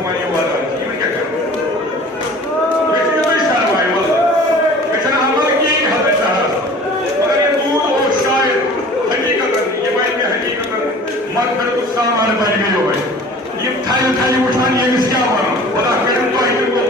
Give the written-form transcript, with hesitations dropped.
हुमायूं वादा ये क्या कर मैं तो सरवाइवल मैं अमल की हद तक मगर ये दूर हो शायद हकीकत ये बात में हकीकत मगफिरत सामान बन गई हो ये थाई उठानी ये क्या वनो खुदा करें तो